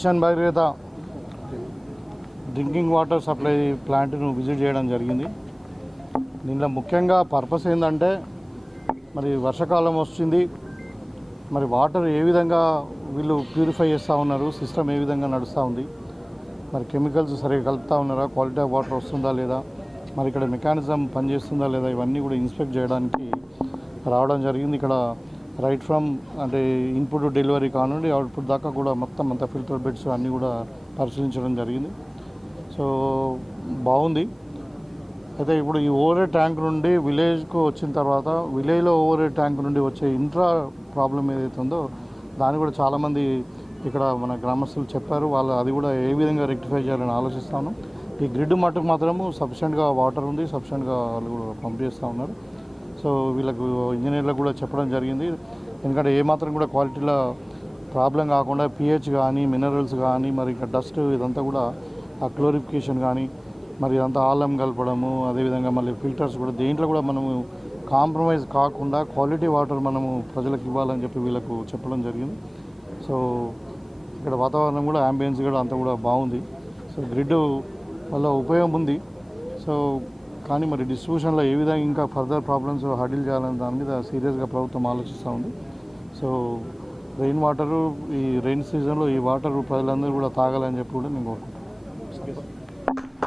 Machine Bhagiratha drinking water supply ప్లాంట్ను visit చేయడం జరిగింది. దీనిలో ముఖ్యంగా పర్పస్ ఏంటంటే మరి వర్షాకాలం వస్తుంది, మరి వాటర్ ఏ విధంగా వీళ్ళు ప్యూరిఫై చేస్తూ ఉన్నారు, సిస్టమ్ ఏ విధంగా నడుస్తూ ఉంది, మరి కెమికల్స్ సరిగ్గా కలుపుతూ ఉన్నారా, క్వాలిటీ ఆఫ్ వాటర్ వస్తుందా లేదా, మరి ఇక్కడ మెకానిజం పనిచేస్తుందా లేదా, ఇవన్నీ కూడా ఇన్స్పెక్ట్ చేయడానికి రావడం జరిగింది. ఇక్కడ రైట్ ఫ్రమ్ అంటే ఇన్పుట్ డెలివరీ కానుండి అవుట్పుట్ దాకా కూడా మొత్తం అంతా ఫిల్టర్ బెడ్స్ అన్నీ కూడా పరిశీలించడం జరిగింది. సో బాగుంది. అయితే ఇప్పుడు ఈ ఓవర్ ట్యాంక్ నుండి విలేజ్కు వచ్చిన తర్వాత విలేజ్లో ఓవర్ ట్యాంక్ నుండి వచ్చే ఇంట్రా ప్రాబ్లం ఏదైతే ఉందో దాన్ని కూడా చాలామంది ఇక్కడ మన గ్రామస్తులు చెప్పారు. వాళ్ళు అది కూడా ఏ విధంగా రెక్టిఫై చేయాలని ఆలోచిస్తాను. ఈ గ్రిడ్ మట్టుకు మాత్రము సఫిషియెంట్గా వాటర్ ఉంది, సఫిషియెంట్గా వాళ్ళు కూడా పంప్ చేస్తూ ఉన్నారు. సో వీళ్ళకు ఇంజనీర్లకు కూడా చెప్పడం జరిగింది. ఎందుకంటే ఏమాత్రం కూడా క్వాలిటీలో ప్రాబ్లం కాకుండా పిహెచ్ కానీ మినరల్స్ కానీ మరి ఇంకా డస్ట్ ఇదంతా కూడా ఆ క్లోరిఫికేషన్ కానీ మరి ఇదంతా ఆలం కలపడము, అదేవిధంగా మళ్ళీ ఫిల్టర్స్ కూడా దేంట్లో కూడా మనము కాంప్రమైజ్ కాకుండా క్వాలిటీ వాటర్ మనము ప్రజలకు ఇవ్వాలని చెప్పి వీళ్ళకు చెప్పడం జరిగింది. సో ఇక్కడ వాతావరణం కూడా యాంబియన్స్ కూడా అంతా కూడా బాగుంది. సో గ్రిడ్ వల్ల ఉపయోగం ఉంది. సో కానీ మరి డిస్ట్రిబ్యూషన్లో ఏ విధంగా ఇంకా ఫర్దర్ ప్రాబ్లమ్స్ హ్యాండిల్ చేయాలని దాని మీద సీరియస్గా ప్రభుత్వం ఆలోచిస్తూ ఉంది. సో రెయిన్ వాటరు ఈ రెయిన్ సీజన్లో ఈ వాటర్ ప్రజలందరూ కూడా తాగాలని చెప్పి కూడా నేను కోరుకుంటున్నాను.